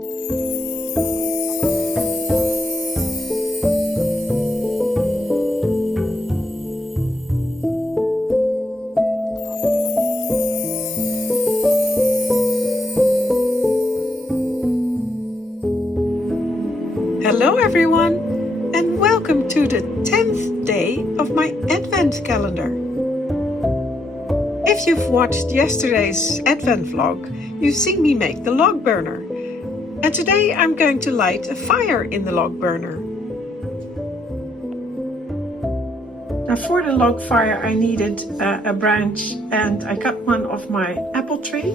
Hello everyone, and welcome to the 10th day of my Advent calendar. If you've watched yesterday's Advent vlog, you've seen me make the log burner. And today I'm going to light a fire in the log burner. Now for the log fire I needed a branch, and I cut one off my apple tree.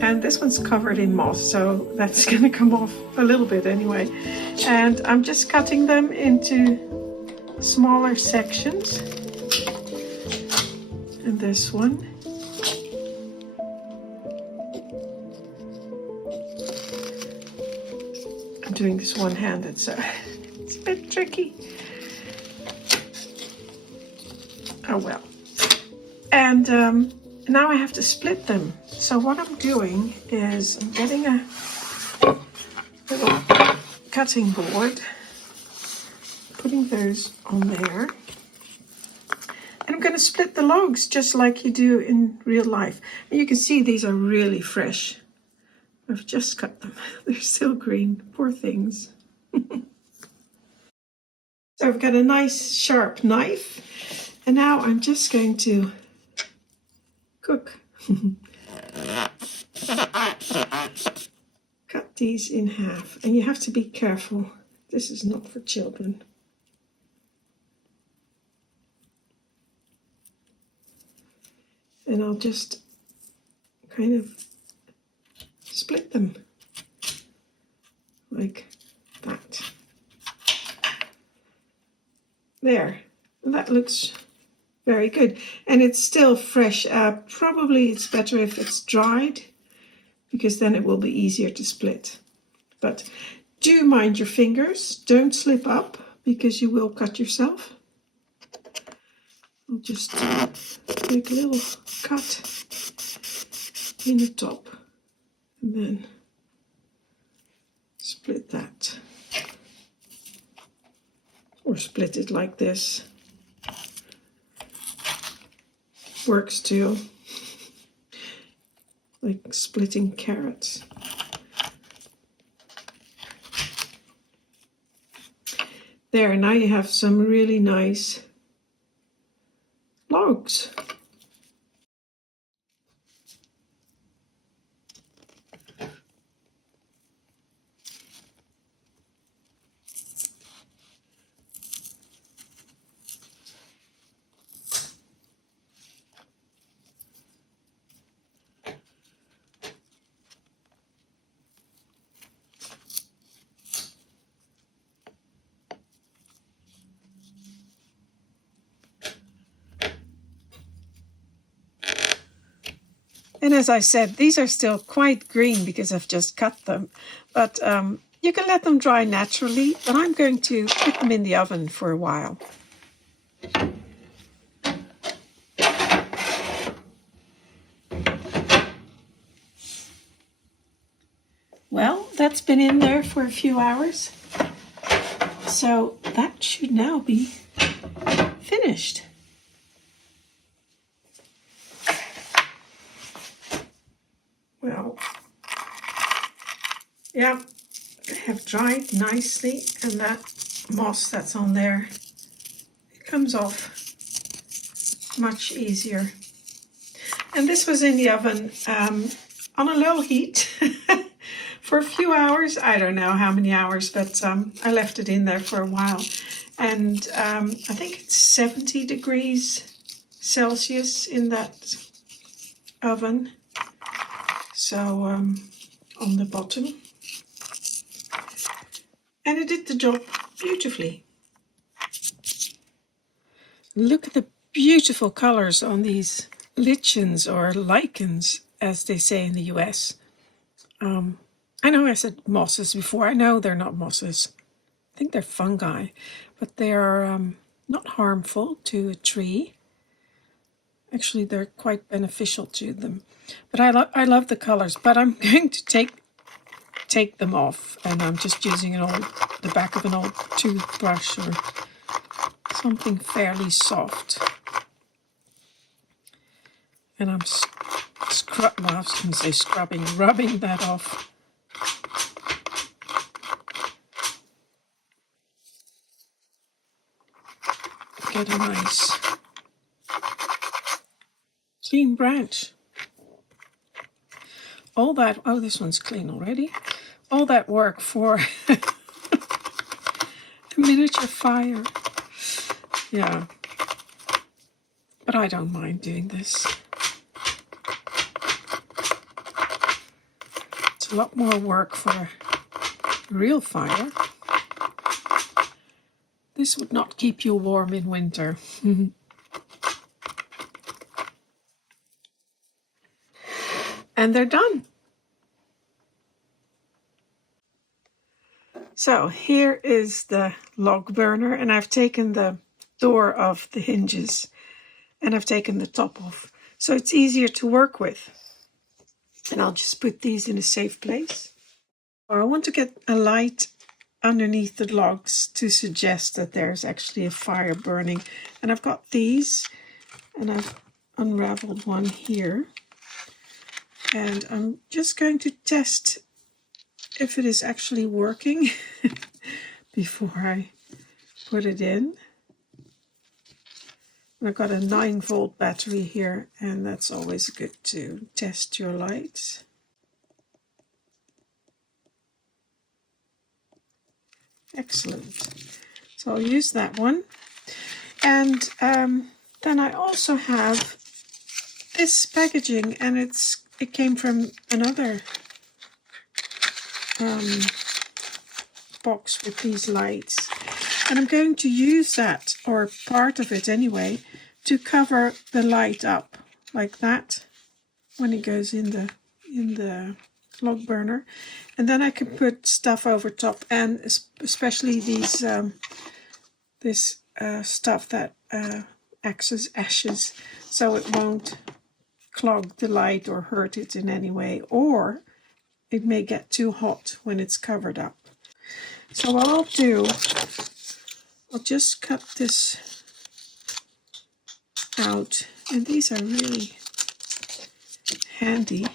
And this one's covered in moss, so that's going to come off a little bit anyway. And I'm just cutting them into smaller sections. And this one. I'm doing this one-handed, so it's a bit tricky. Oh well. And now I have to split them. So what I'm doing is I'm getting a little cutting board, putting those on there. And I'm going to split the logs just like you do in real life. And you can see these are really fresh. I've just cut them. They're still green. Poor things. So I've got a nice sharp knife. And now I'm just going to cook. Cut these in half, and you have to be careful. This is not for children. And I'll just kind of split them like that. There, and that looks very good, and it's still fresh. Probably it's better if it's dried, because then it will be easier to split. But do mind your fingers, don't slip up, because you will cut yourself. I'll just make a little cut in the top and then split that. Or split it like this. Works too. Like splitting carrots. There, now you have some really nice logs. And as I said, these are still quite green because I've just cut them. But you can let them dry naturally, but I'm going to put them in the oven for a while. Well, that's been in there for a few hours. So that should now be finished. Well, yeah, they have dried nicely, and that moss that's on there, it comes off much easier. And this was in the oven on a low heat for a few hours. I don't know how many hours, but I left it in there for a while. And I think it's 70 degrees Celsius in that oven. So on the bottom. And it did the job beautifully. Look at the beautiful colors on these lichens, or lichens, as they say in the US. I know I said mosses before. I know they're not mosses. I think they're fungi, but they are not harmful to a tree. Actually, they're quite beneficial to them. But I love the colors. But I'm going to take them off, and I'm just using the back of an old toothbrush or something fairly soft. And I'm rubbing that off. Get a nice clean branch. All that, oh, this one's clean already. All that work for a miniature fire. Yeah. But I don't mind doing this. It's a lot more work for a real fire. This would not keep you warm in winter. And they're done. So here is the log burner, and I've taken the door off the hinges and I've taken the top off. So it's easier to work with. And I'll just put these in a safe place. Or I want to get a light underneath the logs to suggest that there's actually a fire burning. And I've got these, and I've unraveled one here. And I'm just going to test if it is actually working before I put it in. I've got a 9-volt battery here, and that's always good to test your lights. Excellent. So I'll use that one. And then I also have this packaging, and it came from another box with these lights. And I'm going to use that, or part of it anyway, to cover the light up like that when it goes in the log burner. And then I can put stuff over top, and especially these this stuff that acts as ashes, so it won't clog the light or hurt it in any way, or it may get too hot when it's covered up. So what I'll do, I'll just cut this out, and these are really handy.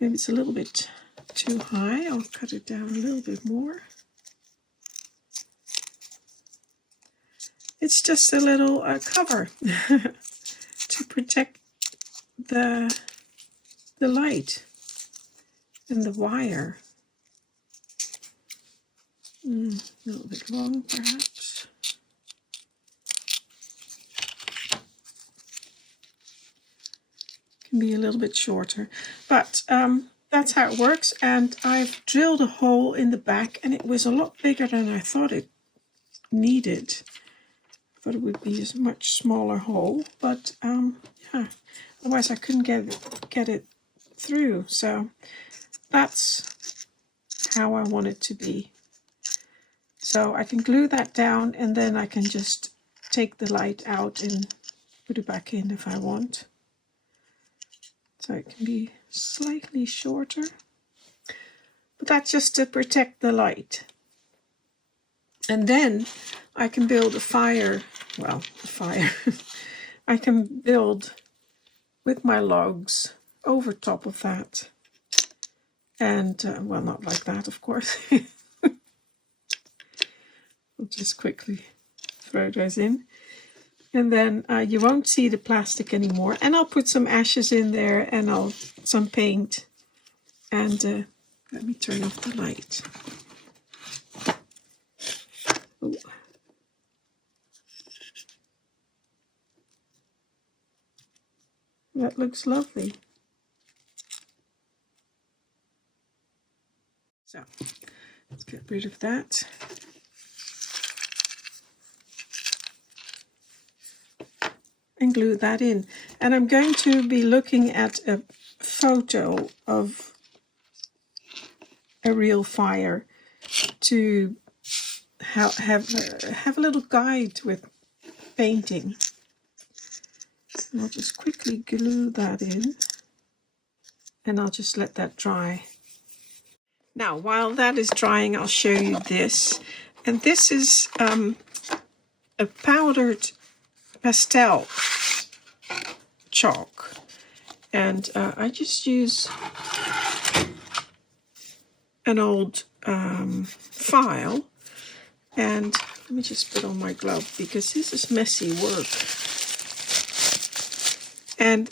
Maybe it's a little bit too high. I'll cut it down a little bit more. It's just a little cover to protect the light and the wire. A little bit long, perhaps. Can be a little bit shorter, but that's how it works. And I've drilled a hole in the back, and it was a lot bigger than I thought it needed. I thought it would be a much smaller hole, but yeah, otherwise I couldn't get it through. So that's how I want it to be. So I can glue that down, and then I can just take the light out and put it back in if I want. So it can be slightly shorter, but that's just to protect the light. And then I can build a fire. I can build with my logs over top of that. And, well, not like that, of course. I'll just quickly throw those in. And then you won't see the plastic anymore. And I'll put some ashes in there, and some paint. And let me turn off the light. Oh. That looks lovely. So let's get rid of that. And glue that in. And I'm going to be looking at a photo of a real fire to have a little guide with painting. And I'll just quickly glue that in, and I'll just let that dry Now, while that is drying, I'll show you this. And this is a powdered pastel chalk. And I just use an old file. And let me just put on my glove because this is messy work. And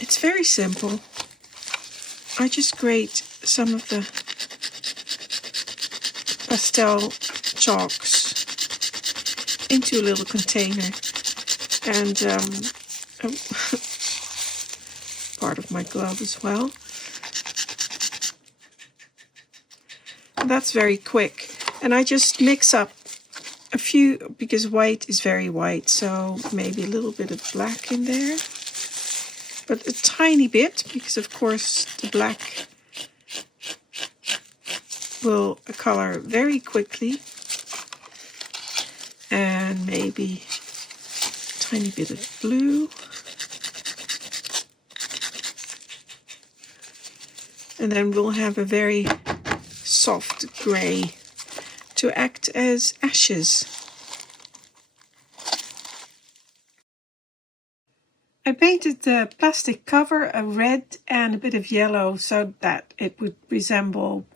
it's very simple. I just grate some of the pastel chalks into a little container, and part of my glove as well. And that's very quick. And I just mix up a few, because white is very white, so maybe a little bit of black in there. But a tiny bit, because of course the black will color very quickly. And maybe a tiny bit of blue. And then we'll have a very soft gray to act as ashes. I painted the plastic cover a red and a bit of yellow so that it would resemble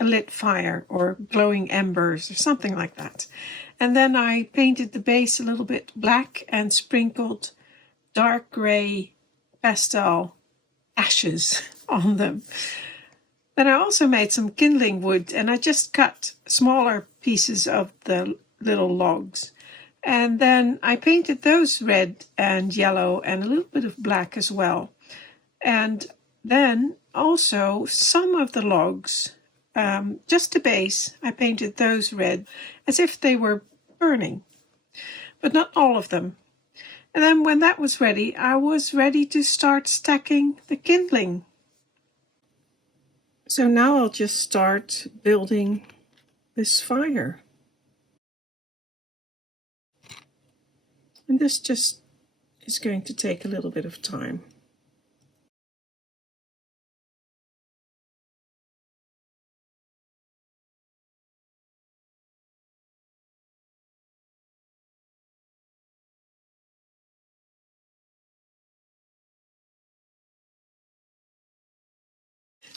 a lit fire or glowing embers or something like that. And then I painted the base a little bit black and sprinkled dark gray pastel ashes on them. Then I also made some kindling wood, and I just cut smaller pieces of the little logs. And then I painted those red and yellow and a little bit of black as well. And then also some of the logs, just the base, I painted those red as if they were burning, but not all of them. And then when that was ready, I was ready to start stacking the kindling. So now I'll just start building this fire. And this just is going to take a little bit of time.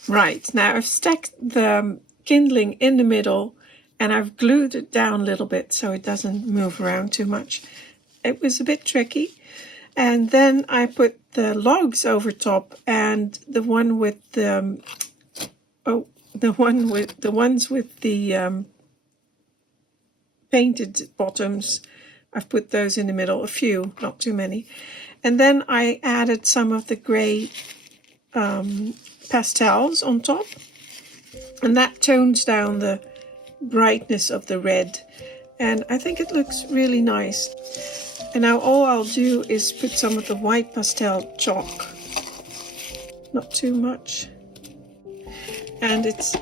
Right, now I've stacked the kindling in the middle and I've glued it down a little bit so it doesn't move around too much. It was a bit tricky. And then I put the logs over top, and the one with the ones with the painted bottoms, I've put those in the middle, a few, not too many. And then I added some of the gray pastels on top, and that tones down the brightness of the red, and I think it looks really nice. And now all I'll do is put some of the white pastel chalk, not too much, and it's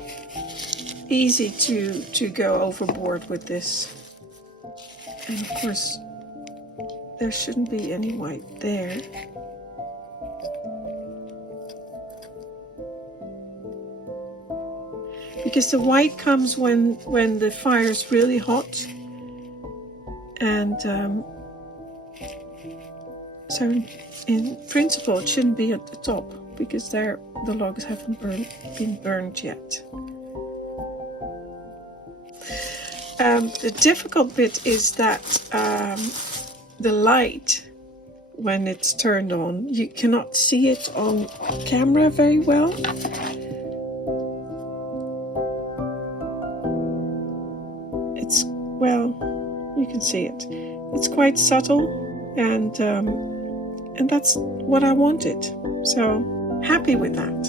easy to go overboard with this. And of course there shouldn't be any white there. Because the white comes when the fire's really hot, and so in principle it shouldn't be at the top, because the logs haven't been burned yet. The difficult bit is that the light, when it's turned on, you cannot see it on camera very well. You can see it. It's quite subtle, and that's what I wanted. So happy with that.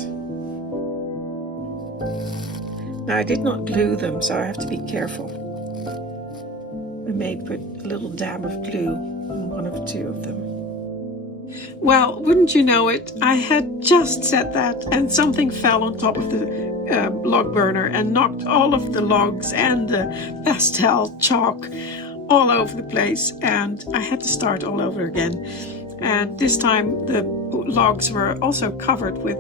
Now I did not glue them, so I have to be careful. I may put a little dab of glue on one or two of them. Well, wouldn't you know it, I had just said that, and something fell on top of the log burner and knocked all of the logs and the pastel chalk all over the place, and I had to start all over again. And this time the logs were also covered with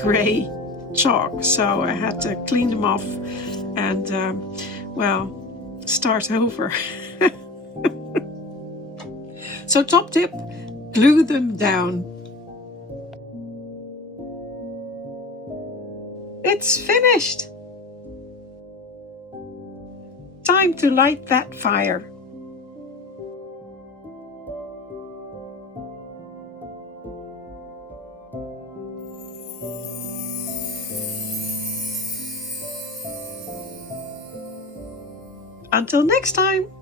gray chalk, so I had to clean them off and, well, start over. So top tip, glue them down. It's finished. Time to light that fire. Until next time.